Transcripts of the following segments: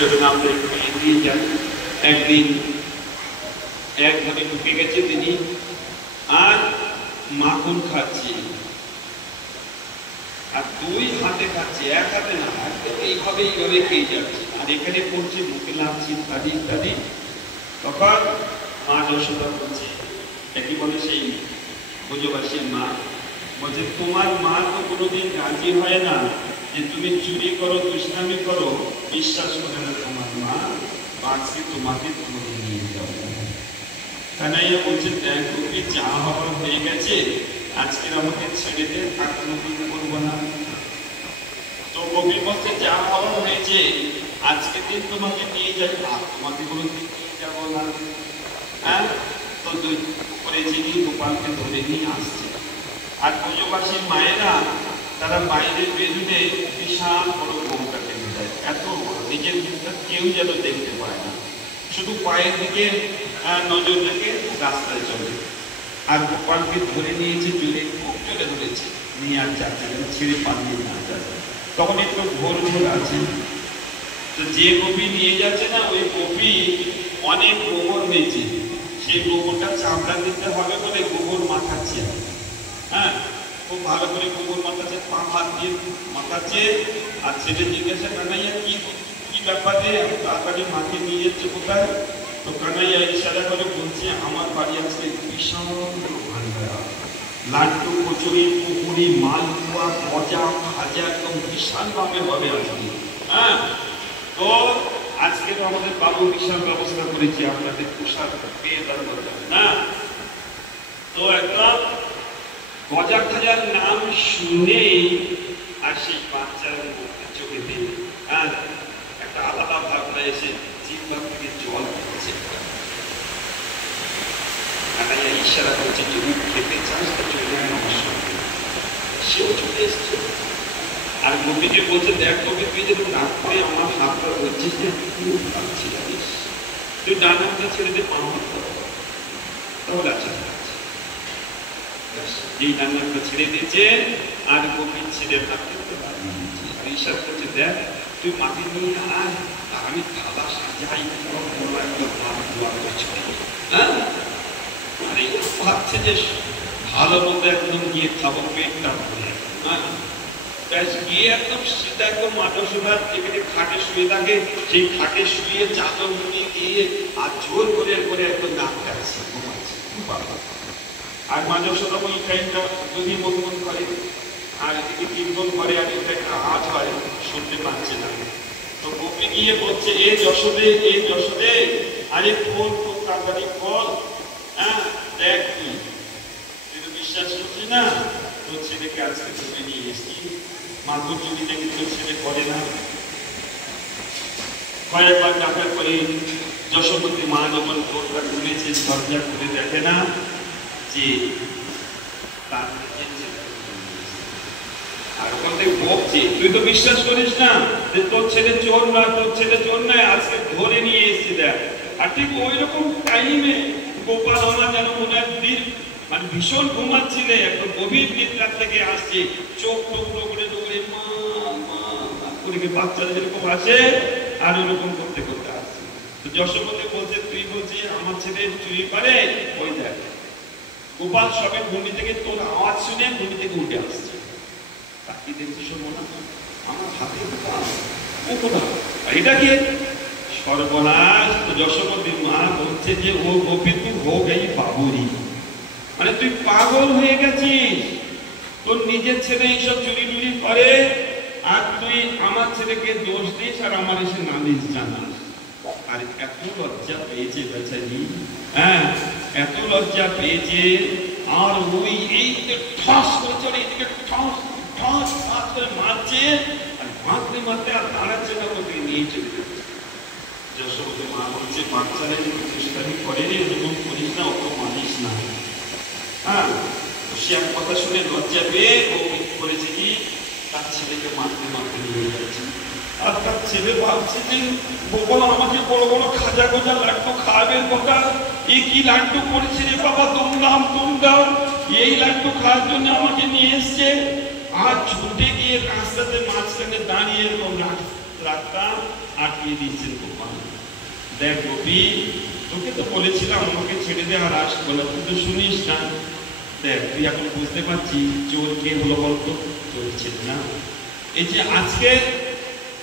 চলুন আমরা একটু এগিয়ে যাই। একদিন এক ঘরে ঢুকে গেছে তিনি, আর মাখন খাচ্ছে, আর দুই হাতে খাচ্ছে, এক হাতে না, এইভাবে এইভাবে খেয়ে যাচ্ছে, আর এখানে পড়ছে, মুখে লাগছে ইত্যাদি ইত্যাদি। তখন মা যশোদা বলছে, একই বলে সেই ব্রজবাসীর মা, বলছে তোমার মা তো কোনোদিন রাজি হয় না যে তুমি চুরি করো, দুষ্টামি করো, বিশ্বাস করে না তোমার মা, আজকে তোমাকে কোনোদিন নিয়ে যাবো। কানাইয়া বলছে দেখ তুমি যা হওয়ার হয়ে গেছে, আজকের আমাকে ছেড়ে দে, আর কোনোদিন করবো না। তো কবি বলছে যা হওয়ার হয়েছে, আজকে দিন তোমাকে নিয়ে যাই, আর তোমাকে কোনোদিন নিয়ে যাবো না। হ্যাঁ, তো করে যিনি গোপালকে ধরে নিয়ে আসছে, আর ব্রজবাসীর মায়েরা তারা বাইরে বেরুলে বিশাল বড় গৌটা টেনে দেয়, এত নিজের মুখটা কেউ যেন দেখতে পায় না, শুধু পায়ের দিকে নজর রেখে রাস্তায় চলে। আর গোপালকে ধরে নিয়েছে, জোরে খুব জোরে ধরেছে, নিয়ে আর যাচ্ছে ছেড়ে পালিয়ে না যাচ্ছে। তখন একটু ভোর ভোর আছে, তো যে গোপী নিয়ে যাচ্ছে না, ওই গোপী অনেক গোবর হয়েছে, সেই গোবরটা চামড়া দিতে হবে বলে গোবর মাখাচ্ছে। হ্যাঁ, খুব ভালো করে গোবর মাখাচ্ছে, পা হাত দিয়ে মাখাচ্ছে। আর ছেলে জিজ্ঞাসা কানাইয়া কি কি ব্যাপারে তাড়াতাড়ি মাকে নিয়ে যাচ্ছে কোথায়? তো কানাইয়া ইশারা করে বলছে আমার বাড়ি আছে বিশাল ভান্ডার, লাড্ডু, কচুরি, পুকুরি, মালপোয়া, গজা, খাজা, একদম বিশাল ভাবে হবে আজকে। হ্যাঁ, তো আজকে তো আমাদের বাবু বিশাল ব্যবস্থা করেছি, আপনাদের পোশাক পেয়ে দেওয়ার দরকার না। তো একদম গজা খাজার নাম শুনেই আর সেই বাচ্চার মুখে চোখে দিয়ে একটা আলাদা ভাবনা এসে জিহ্বা থেকে জল পড়ছে। কানাইয়া ইশারা করছে যদি খেতে চাস তো চলে আয় আমার সঙ্গে। সেও চলে এসছে। আর গোপীজি বলছে দেখ তোকে তুই যদি না করে আমার হাতটা ধরছিস যে খুব লাগছে জানিস, তুই ডান হাতটা ছেড়ে দিয়ে পাও হাতটা, তাহলে আচ্ছা এই ডান হাতটা ছেড়ে দিয়েছে, আর গোপীর ছেড়ে হাতটা আর ইশারা করছে দেখ তুই মাটি নিয়ে আয়, আর আমি খাবার সাজাই কোনো একটা ভাত দোয়া করছি। হ্যাঁ, আর এই ভাবছে যে ভালো মতো একদম গিয়ে খাবো, পেটটা ভরে। হ্যাঁ, গিয়ে একদম সেটা একদম মাদসোনার যেখানে খাটে শুয়ে থাকে, সেই খাটে শুয়ে চাদর নিয়ে গিয়ে আর জোর করে করে একদম নাক কাটছে, ঘুমাচ্ছে। আর মাদসোনা ওই টাইমটা যদি মন করে, আর এদিকে কীর্তন করে, আর এটা একটা আওয়াজ হয়, শুনতে পাচ্ছে না। তো গোপী গিয়ে বলছে এ যশোদে, এ যশোদে, আরে ফোন খুব তাড়াতাড়ি ফল। হ্যাঁ, দেখ তুই তো বিশ্বাস করছিস না, তোর ছেলেকে আজকে ধরে নিয়ে এসছি। মাধুর যদি দেখি তোর ছেলে করে না। কয়েকবার ডাকার পরে যশোবতী মা যখন দরজা খুলেছে, দরজা খুলে দেখে না যে তার আর ওখান থেকে বকছে তুই তো বিশ্বাস করিস না যে তোর ছেলে চোর না, তোর ছেলে চোর নয়, আজকে ধরে নিয়ে এসছি দেখ। আর ঠিক ওই রকম টাইমে গোপাল আমার যেন মনে হয় মানে ভীষণ ঘুমাচ্ছিলে, একদম গভীর নিদ্রা থেকে আসছে, চোখ টুকরো করে ডুবরে মা মা করে বাচ্চারা যেরকম আসে আর ওরকম করতে করতে আসছে। তো যশোবতী বলছে তুই বলছি আমার ছেলে চুরি করে, ওই দেখ গোপাল সবে ঘুমি থেকে তোর আওয়াজ শুনে ঘুমি থেকে উঠে আসছে। তাকে দেখছি শোনো না আমার হাতে ও কোথা, এটা কি সর্বনাশ। যশোবতীর মা বলছে যে ও গোপী তুই হোক এই বাবুরি, মানে তুই পাগল হয়ে গেছিস, তোর নিজের ছেলে এইসব চুরি টুরি করে, আর তুই আমার ছেলেকে দোষ দিস আর আমার এসে নালিশ জানাস। আর এত লজ্জা পেয়েছে বেচারি, হ্যাঁ এত লজ্জা পেয়েছে। আর ওই এই ঠস করে চলে, এইদিকে ঠস ঠস ঠস করে মারছে, আর মারতে মারতে আর দাঁড়াচ্ছে না, ওকে নিয়ে চলে যাচ্ছে। যশোবতী মা বলছে বাচ্চারা যদি দুষ্টামি করে এরকম করিস না, অত মানিস না। হ্যাঁ, সে এক কথা শুনে লজ্জা পেয়ে ও করেছে কি তার ছেলেকে মারতে মারতে নিয়ে যাচ্ছে। আর তার ছেলে ভাবছে যে গোপাল আমাকে বড় বড় খাজা গোজা লাড্ডু খাওয়াবেন কথা, এ কি লাড্ডু করেছে রে বাবা, দুমদাম দুমদাম, এই লাড্ডু খাওয়ার জন্য আমাকে নিয়ে এসছে। আর ছুটে গিয়ে রাস্তাতে মাঝখানে দাঁড়িয়ে এরকম রাখতাম, আর আটকে দিয়েছেন গোপাল। দেখ গোপী, তোকে তো বলেছিলাম আমাকে ছেড়ে দে, আর আসবো না, তুই তো শুনিস না। দেখ তুই এখন বুঝতে পারছিস চোর কে হলো বলতো? চোর ছেলে না। এই যে আজকে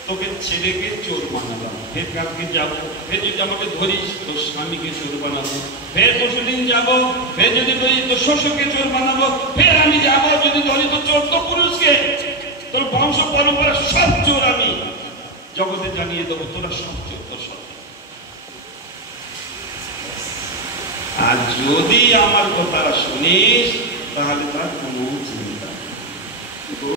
তোকে ছেড়ে গিয়ে চোর বানালাম, ফের কালকে যাবো, ফের যদি আমাকে ধরিস তোর স্বামীকে চোর বানাবো, ফের পরশুদিন যাবো, ফের যদি ধরি তোর শ্বশুরকে চোর বানাবো, ফের আমি যাবো যদি ধরি তোর 14 পুরুষকে, তোর বংশ পরম্পরা সব চোর আমি জগতে জানিয়ে দেবো, তোরা সব চোর, তোর সব। আর যদি আমার কথা শুনিস তাহলে তার কোনো চিন্তা